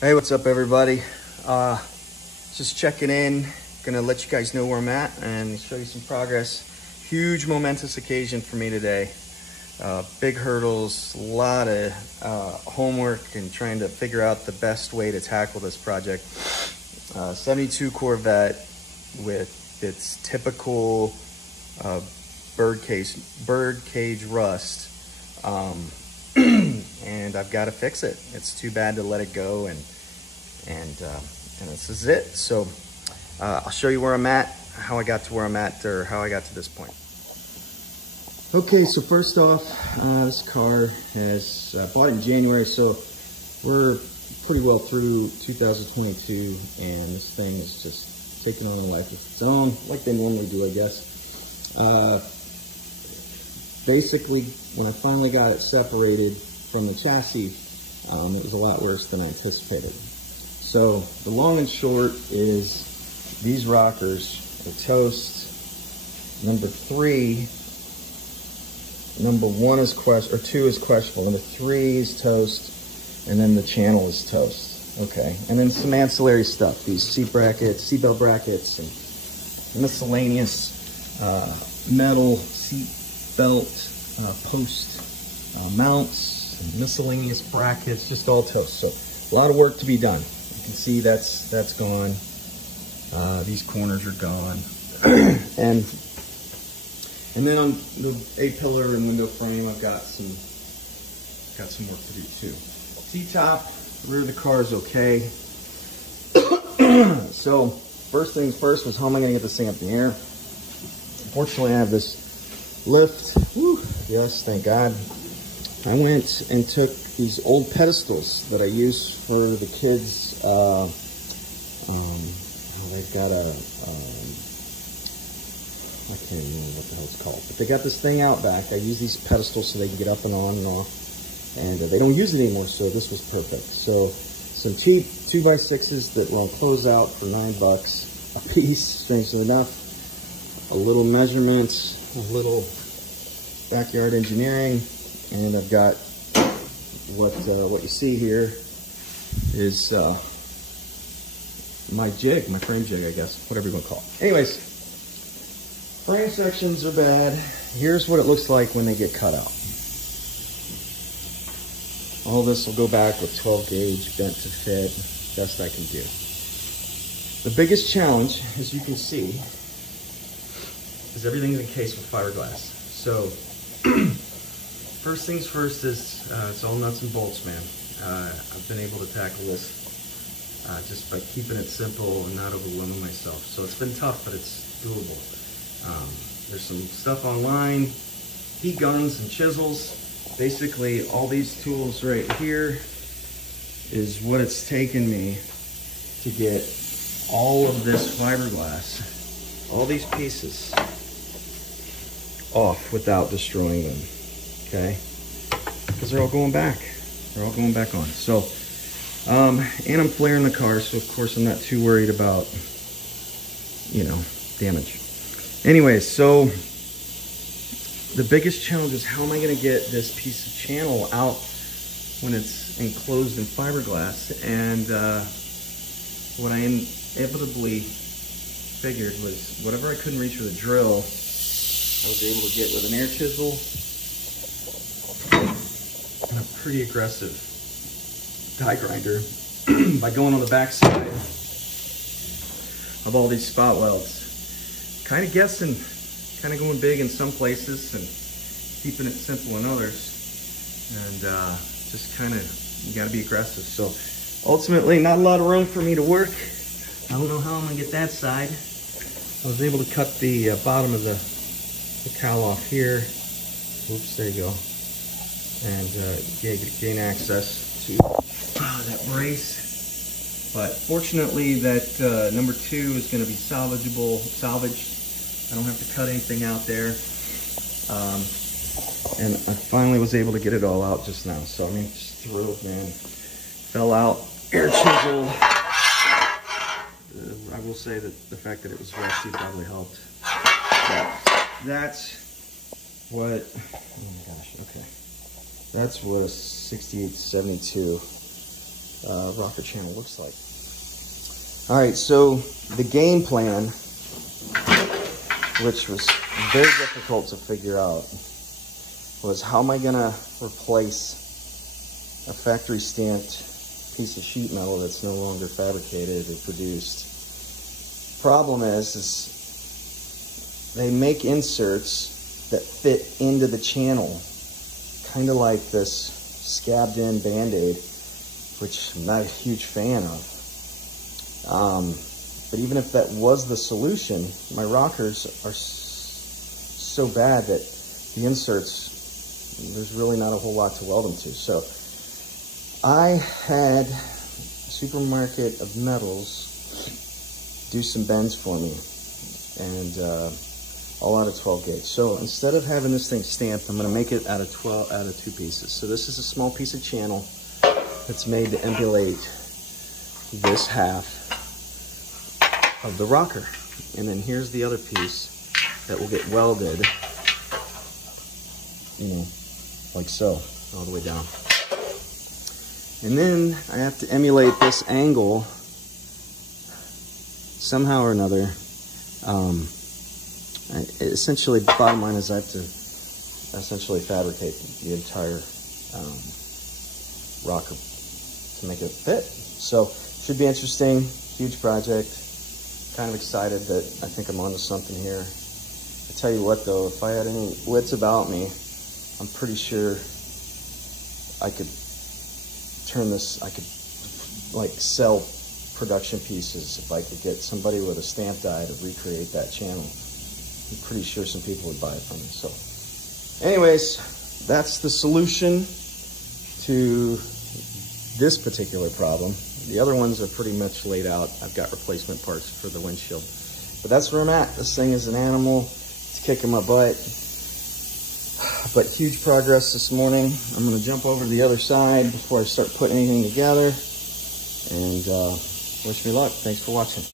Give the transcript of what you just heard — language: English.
Hey, what's up, everybody? Just checking in. Gonna let you guys know where I'm at and show you some progress. Huge momentous occasion for me today. Big hurdles, a lot of homework and trying to figure out the best way to tackle this project. 72 Corvette with its typical birdcage rust. And I've got to fix it. It's too bad to let it go, and this is it. So I'll show you where I'm at, how I got to where I'm at, or how I got to this point. Okay, so first off, this car has bought it in January, so we're pretty well through 2022, and this thing is just taking on a life of its own, like they normally do, I guess. Basically, when I finally got it separated from the chassis, it was a lot worse than I anticipated. So the long and short is these rockers are toast. Number 3, number 1 is or 2 is questionable. Number 3 is toast, and then the channel is toast. Okay, and then some ancillary stuff. These seat belt brackets, and miscellaneous metal seat belt post mounts, and miscellaneous brackets, just all toast. So a lot of work to be done. You can see that's gone. These corners are gone. and then on the A-pillar and window frame, I've got some work to do too. T-top, rear of the car is okay. So first things first was, how am I going to get this thing up in the air? Fortunately, I have this lift. Woo, yes, thank God. I went and took these old pedestals that I use for the kids. They've got a, I can't even remember what the hell it's called, but they got this thing out back. I use these pedestals so they can get up and on and off, and they don't use it anymore, so this was perfect. So some cheap 2x6s that were on closeout for $9 a piece, strangely enough. A little measurement, a little backyard engineering, and I've got what you see here is my frame jig, I guess, whatever you want to call it. Anyways, frame sections are bad. Here's what it looks like when they get cut out. All this will go back with 12 gauge, bent to fit, best I can do. The biggest challenge, as you can see, is everything's encased with fiberglass. So first things first is it's all nuts and bolts, man. I've been able to tackle this just by keeping it simple and not overwhelming myself. So it's been tough, but it's doable. There's some stuff online, heat guns and chisels. Basically, all these tools right here is what it's taken me to get all of this fiberglass, all these pieces, off without destroying them, okay? Because they're all going back. They're all going back on. So, and I'm flaring the car, so of course I'm not too worried about, damage. Anyways, so the biggest challenge is, how am I going to get this piece of channel out when it's enclosed in fiberglass? And what I inevitably figured was, whatever I couldn't reach with a drill, I was able to get with an air chisel and a pretty aggressive die grinder by going on the back side of all these spot welds. Kind of guessing, kind of going big in some places and keeping it simple in others. And just kind of, you got to be aggressive. So ultimately, not a lot of room for me to work. I don't know how I'm going to get that side. I was able to cut the bottom of the cowl off here. Oops, there you go. And gain access to that brace. But fortunately, that number 2 is going to be salvaged. I don't have to cut anything out there. And I finally was able to get it all out just now. So I mean, just thrilled, man. Fell out, air chisel. I will say that the fact that it was rusty probably helped. But that's what, oh my gosh, okay. That's what a 6872 rocker channel looks like. All right, so the game plan, which was very difficult to figure out, was how am I gonna replace a factory stamped piece of sheet metal that's no longer fabricated or produced. Problem is they make inserts that fit into the channel, kind of like this scabbed in Band-Aid, which I'm not a huge fan of. But even if that was the solution, my rockers are so bad that the inserts, there's really not a whole lot to weld them to. So I had Supermarket of Metals do some bends for me, and all out of 12 gauge. So instead of having this thing stamped, I'm going to make it out of 2 pieces. So this is a small piece of channel that's made to emulate this half of the rocker. And then here's the other piece that will get welded, you know, like so, all the way down. And then I have to emulate this angle somehow or another. Essentially, bottom line is I have to essentially fabricate the entire rocker to make it fit. So, should be interesting, huge project. Kind of excited that I think I'm onto something here. I tell you what though, if I had any wits about me, I'm pretty sure I could turn this, I could like sell production pieces if I could get somebody with a stamp die to recreate that channel. I'm pretty sure some people would buy it from me. So anyways, that's the solution to this particular problem. The other ones are pretty much laid out. I've got replacement parts for the windshield. But that's where I'm at. This thing is an animal. It's kicking my butt. But huge progress this morning. I'm going to jump over to the other side before I start putting anything together. And wish me luck. Thanks for watching.